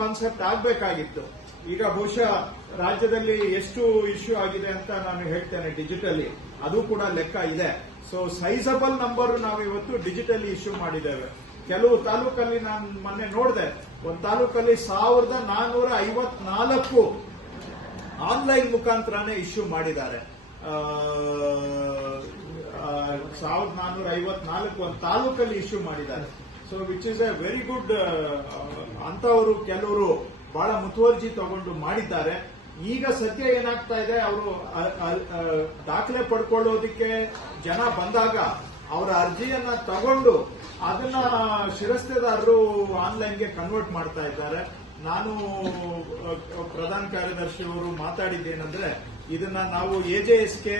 Concept ಆಗ್ಬೇಕಾಗಿತ್ತು. ಈಗ ಬಹುಶಃ ರಾಜ್ಯದಲ್ಲಿ ಎಷ್ಟು ಇಶ್ಯೂ ಆಗಿದೆ ಅಂತ ನಾನು ಹೇಳ್ತೇನೆ ಡಿಜಿಟಲಿ, ಅದು ಕೂಡ ಲೆಕ್ಕ ಇದೆ. ಸೊ ಸೈಜಬಲ್ ನಂಬರ್ ನಾವು ಇವತ್ತು ಡಿಜಿಟಲಿ ಇಶ್ಯೂ ಮಾಡಿದ್ದೇವೆ. ಕೆಲವು ತಾಲೂಕಲ್ಲಿ ನಾನು ಮೊನ್ನೆ ನೋಡಿದೆ, ಒಂದು ತಾಲೂಕಲ್ಲಿ 1454 ಆನ್ಲೈನ್ ಮುಖಾಂತರನೇ ಇಶ್ಯೂ ಮಾಡಿದ್ದಾರೆ. 1454 ಒಂದು ತಾಲೂಕಲ್ಲಿ ಇಶ್ಯೂ ಮಾಡಿದ್ದಾರೆ. So which is a very good. ಅಂತವರು ಕೆಲವರು ಬಹಳ ಮುತುವರ್ಜಿ ತಗೊಂಡು ಮಾಡಿದ್ದಾರೆ. ಈಗ ಸದ್ಯ ಏನಾಗ್ತಾ ಇದೆ, ಅವರು ದಾಖಲೆ ಪಡ್ಕೊಳ್ಳೋದಿಕ್ಕೆ ಜನ ಬಂದಾಗ ಅವರ ಅರ್ಜಿಯನ್ನ ತಗೊಂಡು ಅದನ್ನ ಶಿರಸ್ತೆದಾರರು ಆನ್ಲೈನ್ಗೆ ಕನ್ವರ್ಟ್ ಮಾಡ್ತಾ ಇದ್ದಾರೆ. ನಾನು ಪ್ರಧಾನ ಕಾರ್ಯದರ್ಶಿ ಅವರು ಮಾತಾಡಿದ್ದೇನೆಂದ್ರೆ, ಇದನ್ನ ನಾವು ಎಜೆಎಸ್ಕೆ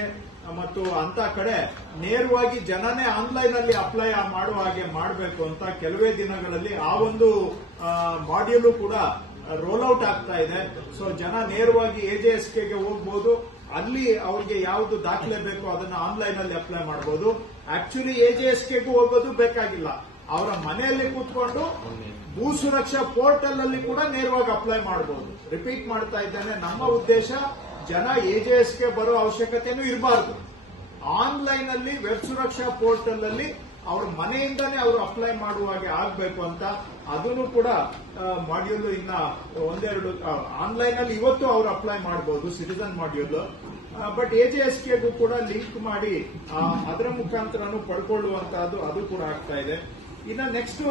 ಮತ್ತು ಅಂತ ಕಡೆ ನೇರವಾಗಿ ಜನನೇ ಆನ್ಲೈನ್ ಅಲ್ಲಿ ಅಪ್ಲೈ ಮಾಡುವ ಹಾಗೆ ಮಾಡಬೇಕು ಅಂತ ಕೆಲವೇ ದಿನಗಳಲ್ಲಿ ಆ ಒಂದು ಮಾಡ್ಯೂಲು ಕೂಡ ರೋಲ್ ಔಟ್ ಆಗ್ತಾ ಇದೆ. ಸೊ ಜನ ನೇರವಾಗಿ ಎಜೆಎಸ್ಕೆಗೆ ಹೋಗ್ಬೋದು, ಅಲ್ಲಿ ಅವ್ರಿಗೆ ಯಾವುದು ದಾಖಲೆ ಬೇಕೋ ಅದನ್ನ ಆನ್ಲೈನ್ ಅಲ್ಲಿ ಅಪ್ಲೈ ಮಾಡಬಹುದು. ಆಕ್ಚುಲಿ ಎಜೆಎಸ್ಕೆಗೂ ಹೋಗೋದು ಬೇಕಾಗಿಲ್ಲ, ಅವರ ಮನೆಯಲ್ಲಿ ಕೂತ್ಕೊಂಡು ಭೂ ಸುರಕ್ಷಾ ಪೋರ್ಟಲ್ ಅಲ್ಲಿ ಕೂಡ ನೇರವಾಗಿ ಅಪ್ಲೈ ಮಾಡಬಹುದು. ರಿಪೀಟ್ ಮಾಡ್ತಾ ಇದ್ದೇನೆ, ನಮ್ಮ ಉದ್ದೇಶ ಜನ ಎಜೆಎಸ್ಗೆ ಬರೋ ಅವಶ್ಯಕತೆನೂ ಇರಬಾರದು. ಆನ್ಲೈನ್ ಅಲ್ಲಿ ವೆಬ್ ಸುರಕ್ಷಾ ಪೋರ್ಟಲ್ ಅಲ್ಲಿ ಅವ್ರ ಮನೆಯಿಂದಾನೇ ಅವರು ಅಪ್ಲೈ ಮಾಡುವ ಹಾಗೆ ಆಗಬೇಕು ಅಂತ. ಅದನ್ನು ಕೂಡ ಮಾಡ್ಯೂಲ್ ಇನ್ನ ಒಂದೆರಡು ಆನ್ಲೈನ್ ಅಲ್ಲಿ ಇವತ್ತು ಅವರು ಅಪ್ಲೈ ಮಾಡಬಹುದು, ಸಿಟಿಸನ್ ಮಾಡ್ಯೂಲ್. ಬಟ್ ಎಜೆಎಸ್ಕೆಗೂ ಕೂಡ ಲಿಂಕ್ ಮಾಡಿ ಅದರ ಮುಖಾಂತರನೂ ಪಡ್ಕೊಳ್ಳುವಂತಹದ್ದು ಅದು ಕೂಡ ಆಗ್ತಾ ಇದೆ. ಇನ್ನ ನೆಕ್ಸ್ಟ್